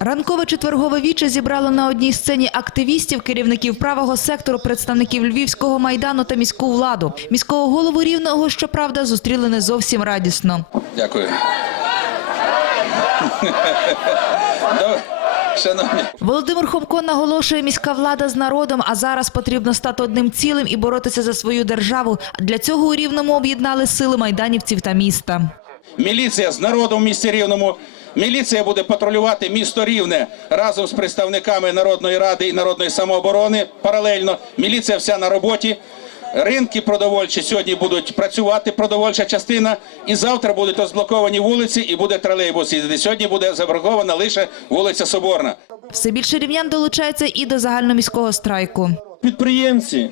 Ранкове четвергове віче зібрало на одній сцені активістів, керівників правого сектору, представників Львівського майдану та міську владу. Міського голову рівного, щоправда, зустріли не зовсім радісно. Дякую. Шановні, Володимир Хомко наголошує, міська влада з народом, а зараз потрібно стати одним цілим і боротися за свою державу. Для цього у Рівному об'єднали сили майданівців та міста. міліція з народом в місті Рівному. Міліція буде патрулювати місто Рівне разом з представниками Народної ради і народної самооборони. Паралельно міліція вся на роботі. Ринки продовольчі сьогодні будуть працювати, продовольча частина, і завтра будуть розблоковані вулиці, і буде тролейбус їздити. Сьогодні буде забракована лише вулиця Соборна. Все більше рівнян долучаються і до загальноміського страйку. підприємці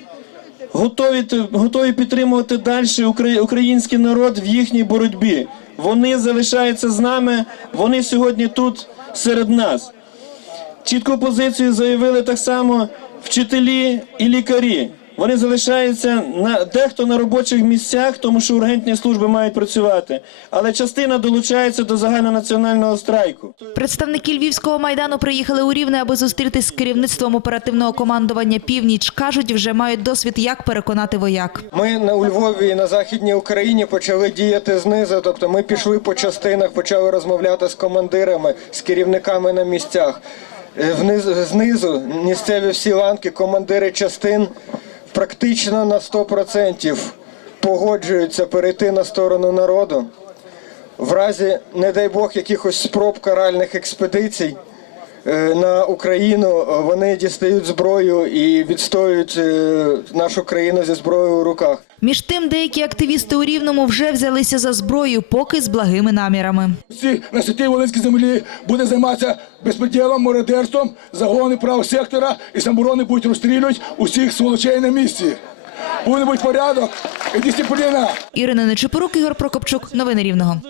готові, готові підтримувати далі укра- український народ в їхній боротьбі. Вони залишаються з нами, вони сьогодні тут серед нас. Чітку позицію заявили так само вчителі і лікарі. Вони залишаються на дехто на робочих місцях, тому що ургентні служби мають працювати. Але частина долучається до загальнонаціонального страйку. Представники Львівського майдану приїхали у Рівне, аби зустрітись з керівництвом оперативного командування «Північ». Кажуть, вже мають досвід, як переконати вояк. Ми на у Львові і на західній Україні почали діяти знизу. Тобто ми пішли по частинах, почали розмовляти з командирами, з керівниками на місцях. Е, знизу місцеві всі ланки, командири частин практично на 100% погоджуються перейти на сторону народу. В разі, не дай Бог, якихось спроб каральних експедицій на Україну е, вони дістають зброю і відстоюють е, нашу країну зі зброєю у руках. Між тим, деякі активісти у Рівному вже взялися за зброю, поки з благими намірами. всі на святій Волинській землі буде займатися безпреділом, мародерством, загони правого сектора і самоборони будуть розстрілювати усіх сволочей на місці. Повинен бути порядок і дисципліна. Ірина Нечипорук, Ігор Прокопчук. Новини Рівного.